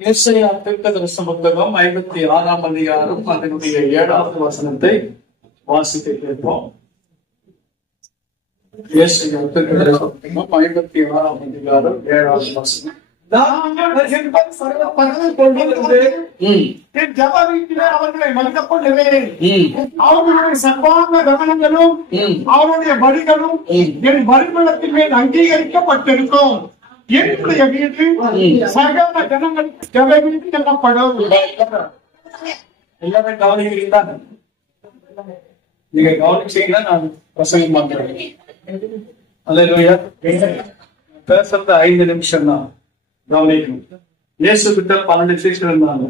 ஏசாயா தீர்க்கதரிசன புத்தகம் 56ஆம் அதிகாரம் அதனுடைய 7வது வசனத்தை வாசிக்க கேட்போம். ஏசாயா தீர்க்கதரிசன புத்தகம் 56ஆம் அதிகாரம் 7வது வசனம். என் ஜப வீட்டிலே அவர்களை மறக்கப் பண்ணுவேன். அவர்களுடைய சர்வாங்க கவனங்களும் அவருடைய வழிகளும் என் வரிமளத்தின் மேல் அங்கீகரிக்கப்பட்டிருக்கும். என்னுடைய வீடு சகல ஜனங்களுக்கு ஜப வீடு எனப்படும். எல்லாமே கவனிக்கிறீங்களா? நீங்க கவனிச்சீங்கன்னா நான் பிரசங்கம் பண்றேன். அல்லேலூயா. பேசுறது 5 நிமிஷம் தான் கவனிக்கணும். இயேசு கிட்ட 12 சீஷர்கள் இருந்தாங்க.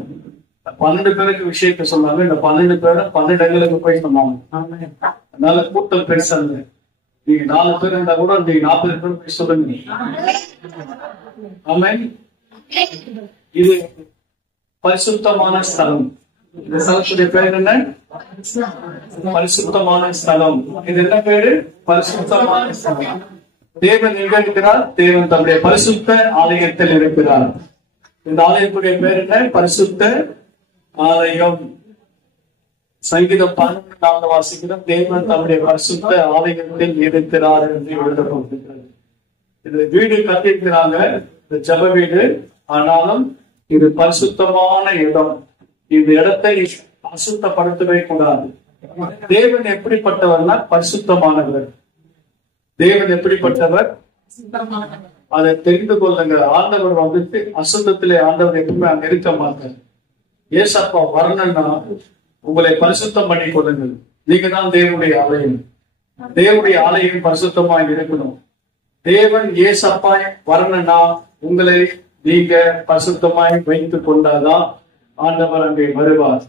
12 பேருக்கு விஷயத்த சொன்னாங்க. இந்த 12 பேரை 12 இடங்களுக்கு போய் சொன்னாங்க. அதனால கூட்டம் பெருசா இல்லை. நீங்க 4 பேர் இருந்தா கூட நீங்க 40 பேர் போய் சொல்லுங்க. ஆமென். இது பரிசுத்தமான ஸ்தலம். இந்த ஸ்தலத்துடைய பேர் என்ன? பரிசுத்தமான ஸ்தலம். இது என்ன பேரு? பரிசுத்தமான ஸ்தலம். தேவன் எங்க இருக்கிறார்? தேவன் தம்முடைய பரிசுத்த ஆலயத்தில் இருக்கிறார். இந்த ஆலயத்துடைய பேர் என்ன? பரிசுத்த ஆலயம். சங்கீதம் 12 வாசிக்கிறோம். தேவன் தம்முடைய பரிசுத்த ஆலயத்தில் இருக்கிறார் என்று எழுதப்பட்டிருக்கிறது. இது வீடு கட்டியிருக்கிறாங்க, இந்த ஜப வீடு. ஆனாலும் இது பரிசுத்தமான இடம். இந்த இடத்தை அசுத்தப்படுத்தவே கூடாது. தேவன் எப்படிப்பட்டவர்னா பரிசுத்தமானவர். தேவன் எப்படிப்பட்டவர் அதை தெரிந்து கொள்ளுங்க. ஆண்டவர் வந்துட்டு அசுத்தத்திலே ஆண்டவர் எப்பவுமே அங்க இருக்க மாட்டார். ஏசப்பா வரணும்னா உங்களை பரிசுத்தம் பண்ணி கொள்ளுங்கள். நீங்க தான் தேவனுடைய ஆலயம். தேவனுடைய ஆலயம் பரிசுத்தமாய் இருக்கணும். தேவன் ஏசப்பா வரணும்னா உங்களை நீங்க பரிசுத்தமாய் வைத்துக் கொண்டாதான் ஆண்டவர் அங்கே வருவார்.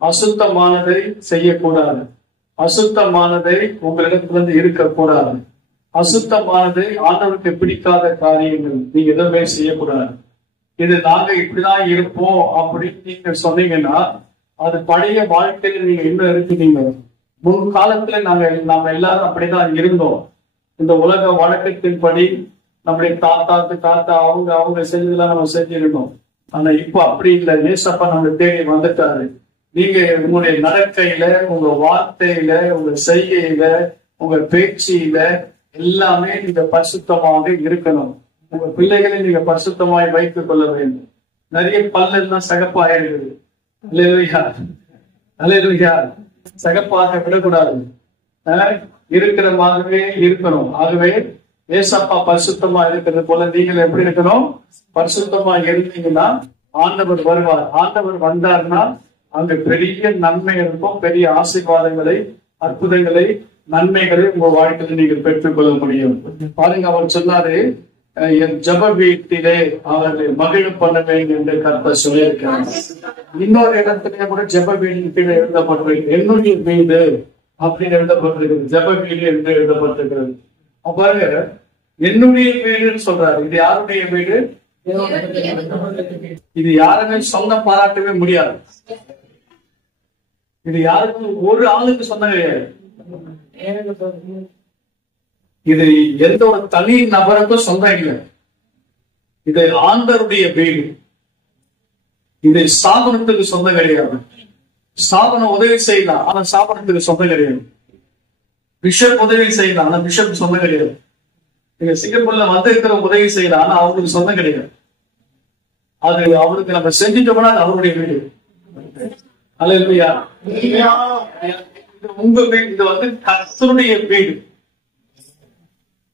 அசுத்தமானதை செய்யக்கூடாது. அசுத்தமானதை உங்களிடத்திலிருந்து இருக்கக்கூடாது. அசுத்தமானது ஆண்டவருக்கு பிடிக்காத காரியங்கள் நீங்க எதுவுமே செய்யக்கூடாது. இது நாங்க இப்படிதான் இருப்போம் அப்படின்னு நீங்க சொன்னீங்கன்னா அது பழைய வாழ்க்கையில நீங்க இன்னும் இருக்கீங்க. முன்காலத்துல நாம எல்லாரும் அப்படிதான் இருந்தோம். இந்த உலக வழக்கத்தின்படி நம்முடைய தாத்தா அவங்க செஞ்சதெல்லாம் நம்ம செஞ்சிருந்தோம். ஆனா இப்ப அப்படி இல்லை. ஏசப்பா நம்ம தேடி வந்துட்டாரு. நீங்க உங்களுடைய நடக்கையில, உங்க வார்த்தையில, உங்க செய்கையில, உங்க பேச்சியில எல்லாமே நீங்க பரிசுத்தமாக இருக்கணும். உங்க பிள்ளைகளை நீங்க பரிசுத்தமாய் வைத்துக் கொள்ள வேண்டும். நிறைய பல்லெல்லாம் சகப்பாயிருக்குது. சகப்பாக விடக்கூடாது. இருக்கிற மாதிரியே இருக்கணும். ஆகவே ஏசப்பா பரிசுத்தமா இருக்கிறது போல நீங்கள் எப்படி இருக்கணும்? பரிசுத்தமா இருந்தீங்கன்னா ஆண்டவர் வருவார். ஆண்டவர் வந்தார்னா அங்க பெரிய நன்மை இருக்கும். பெரிய ஆசீர்வாதங்களை, அற்புதங்களை, நன்மைகளை உங்க வாழ்க்கையில் நீங்கள் பெற்றுக் கொள்ள முடியும். பாருங்க, அவர் சொன்னாரு, என் ஜப வீட்டிலே அவர்களை மகிழ பண்ண வேண்டும் என்று கர்த்தர் சொல்லியிருக்கிறார். இன்னொரு இடத்துல கூட ஜப வீடு எழுதப்பட்டிருக்கு. என்னுடைய வீடு அப்படின்னு எழுதப்பட்டிருக்கிறது. ஜப வீடு என்று எழுதப்பட்டிருக்கிறது. பாருங்க, என்னுடைய வீடுன்னு சொல்றாரு. இது யாருடைய வீடு? இது யாருமே சொந்தம் பாராட்டவே முடியாது. இது யாருக்கும் ஒரு ஆளுக்கு சொந்தம் கிடையாது. இது எந்த ஒரு தனி நபருக்கும் சொந்தம் இல்லை. இது ஆண்டவருடைய வீடு. இது ஸ்தாபனத்துக்கு சொந்தம் கிடையாது. ஸ்தாபனம் உதவி செய்யலாம், ஆனா ஸ்தாபனத்துக்கு சொந்தம் கிடையாது. பிஷப் உதவி செய்யலாம், ஆனா பிஷப் சொந்தம் கிடையாது. நீங்க சிங்கப்பூர்ல வந்திருக்கிற உதவி செய்யலாம், ஆனா அவங்களுக்கு சொந்தம் கிடையாது. அது அவருக்கு நம்ம செஞ்சுட்டோம்னா அது அவருடைய வீடு. அல்லேலூயா. உங்க வீடு. இது வந்து கர்த்தருடைய வீடு.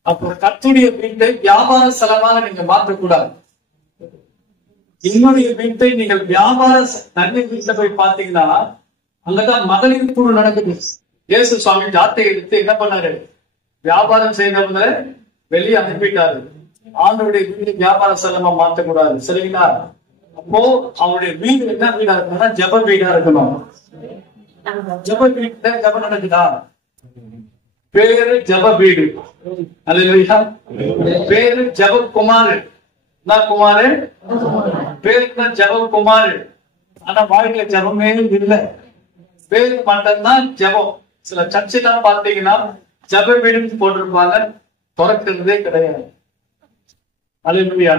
அப்போ கர்த்தருடைய வீட்டை வியாபார ஸ்தலமாக நீங்க மாற்றக்கூடாது. என்னுடைய வீட்டை நீங்கள் வியாபார நன்மை வீட்டுல போய் பாத்தீங்கன்னா அங்கதான் மகளிர் குழு நடக்குது. இயேசு சுவாமி ஜாத்தை எடுத்து என்ன பண்ணாரு? வியாபாரம் செய்தவங்க வெளியே அனுப்பிட்டாரு. ஆண்டவருடைய வீடு வியாபார ஸ்தலமா மாற்றக்கூடாது. சரிங்களா? அப்போ அவருடைய வீடு என்ன வீடா இருக்கணும்னா ஜப வீடா இருக்கணும். ஜப வீட்டுல ஜபம் நடக்குதா? பேரு ஜப வீடு. அல்லேலூயா. பேரு ஜப குமாரு. நான் குமாரு பேரு ஜப குமாரு. ஆனா வாழ்க்கையில ஜபமே இல்லை. பேரு மட்டும்தான் ஜபம். சில சர்ச்செல்லாம் பார்த்தீங்கன்னா ஜப வீடுன்னு போட்டிருப்பாங்க, திறக்கிறதே கிடையாது. அல்லேலூயா.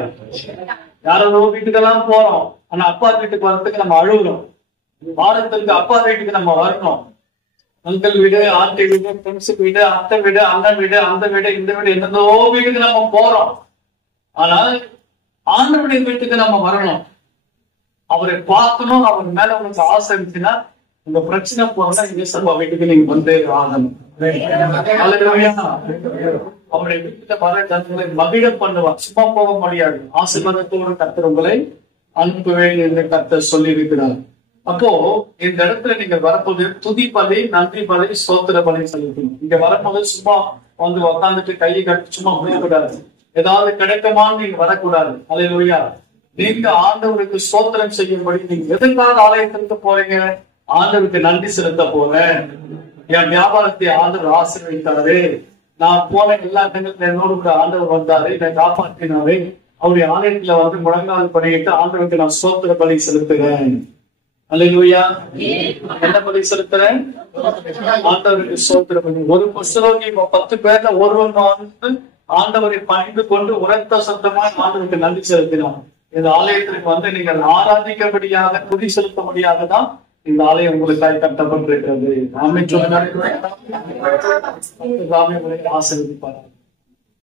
யாரோ வீட்டுக்கெல்லாம் போறோம், ஆனா அப்பா வீட்டுக்கு வர்றதுக்கு நம்ம அழுகுறோம். வாரத்திற்கு அப்பா வீட்டுக்கு நம்ம வரணும். அங்கிள் வீடு, ஆண்டி வீடு, ஃப்ரெண்ட்ஸ் வீடு, அத்தை வீடு, அண்ணன் வீடு, அந்த வீடு, இந்த வீடு, எந்தெந்தோ வீட்டுக்கு நம்ம போறோம். ஆனால் ஆண்டவருடைய வீட்டுக்கு நம்ம வரணும். அவரை பார்க்கணும். அவர் மேல உங்களுக்கு ஆசை இருந்துச்சுன்னா உங்க பிரச்சனை போனா இங்க சபா வீட்டுக்கு நீங்க வந்து ஆகணும். அவருடைய வீட்டுல வர தங்களை மகிழ பண்ணுவார். சும்மா போக முடியாது. ஆசீர்வாதத்தோடு கர்த்தர் உங்களை அனுப்புவேன் என்று கர்த்தர் சொல்லி இருக்கிறார். அப்போ இந்த இடத்துல நீங்க வரப்போது துதி பலி, நன்றி பலி, ஸ்தோத்திர பலி செலுத்தணும். இங்க வரும்போது சும்மா வந்து உட்காந்துட்டு கையை கட்டி சும்மா முடியக்கூடாது. ஏதாவது கிடைக்குமான்னு நீங்க வரக்கூடாது. அல்லேலூயா. நீங்க ஆண்டவருக்கு ஸ்தோத்திரம் செய்யும்படி நீங்க எதற்காக ஆலயத்திற்கு போறீங்க? ஆண்டவருக்கு நன்றி செலுத்த போறேன். என் வியாபாரத்தை ஆண்டவர் ஆசீர்வதித்தாரு. நான் போன எல்லா இடங்களும் என்னோடு கூட ஆண்டவர் வந்தாரு, என்னை காப்பாற்றினாரு. அவருடைய ஆலயத்துல வந்து முழங்கால் பண்ணிட்டு ஆண்டவருக்கு நான் ஸ்தோத்திர பலி செலுத்துகிறேன். அல்லேலூயா. என்ன பலி செலுத்துறேன்? ஆண்டவருக்கு ஸ்தோத்திர பலி. ஒரு புஸ்தகம் 10 பேர்ல ஒருவன் வந்து ஆண்டவரை பணிந்து கொண்டு உரத்த சத்தமாய் ஆண்டவருக்கு நன்றி செலுத்தினோம். இந்த ஆலயத்திற்கு வந்து நீங்கள் ஆராதிக்கபடியாக, துதி செலுத்தபடியாக தான் இந்த ஆலயம் உங்களுக்காக கட்டப்பட்டிருக்கிறது. ஆமென் சொல்லுங்க. ஆசீர்வதிப்பார்.